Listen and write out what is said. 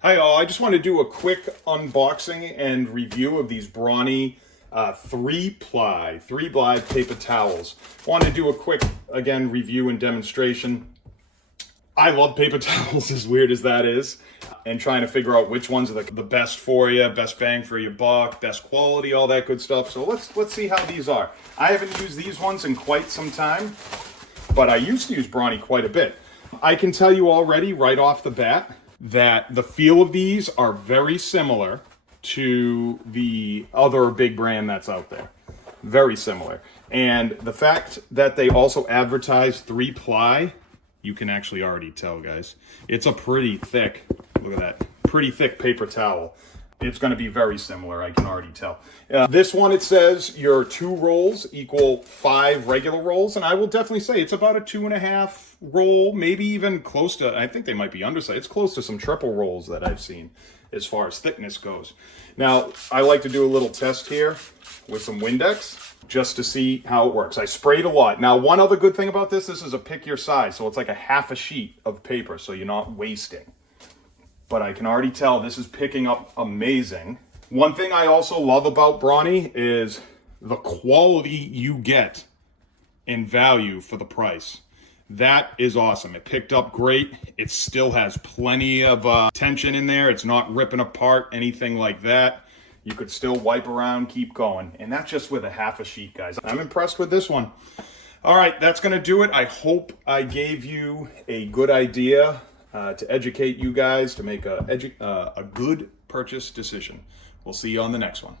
Hi all, I just want to do a quick unboxing and review of these Brawny three-ply paper towels. Want to do a quick, again, review and demonstration. I love paper towels, as weird as that is, and trying to figure out which ones are the best for you, best bang for your buck, best quality, all that good stuff. So let's see how these are. I haven't used these ones in quite some time, but I used to use Brawny quite a bit. I can tell you already, right off the bat, that the feel of these are very similar to the other big brand that's out there. Very similar. And the fact that they also advertise three-ply, you can actually already tell, guys. It's a pretty thick, look at that, pretty thick paper towel. It's going to be very similar, I can already tell. This one, it says your 2 rolls equal 5 regular rolls, and I will definitely say it's about a 2.5 roll, maybe even close to, I think they might be undersized. It's close to some triple rolls that I've seen as far as thickness goes. Now, I like to do a little test here with some Windex just to see how it works. I sprayed a lot. Now, one other good thing about this is a pick your size, so it's like a half a sheet of paper, so you're not wasting. But I can already tell this is picking up amazing. One thing I also love about Brawny is the quality you get in value for the price. That is awesome. It picked up great. It still has plenty of tension in there. It's not ripping apart, anything like that. You could still wipe around, keep going. And that's just with a half a sheet, guys. I'm impressed with this one. All right, that's gonna do it. I hope I gave you a good idea to educate you guys to make a good purchase decision. We'll see you on the next one.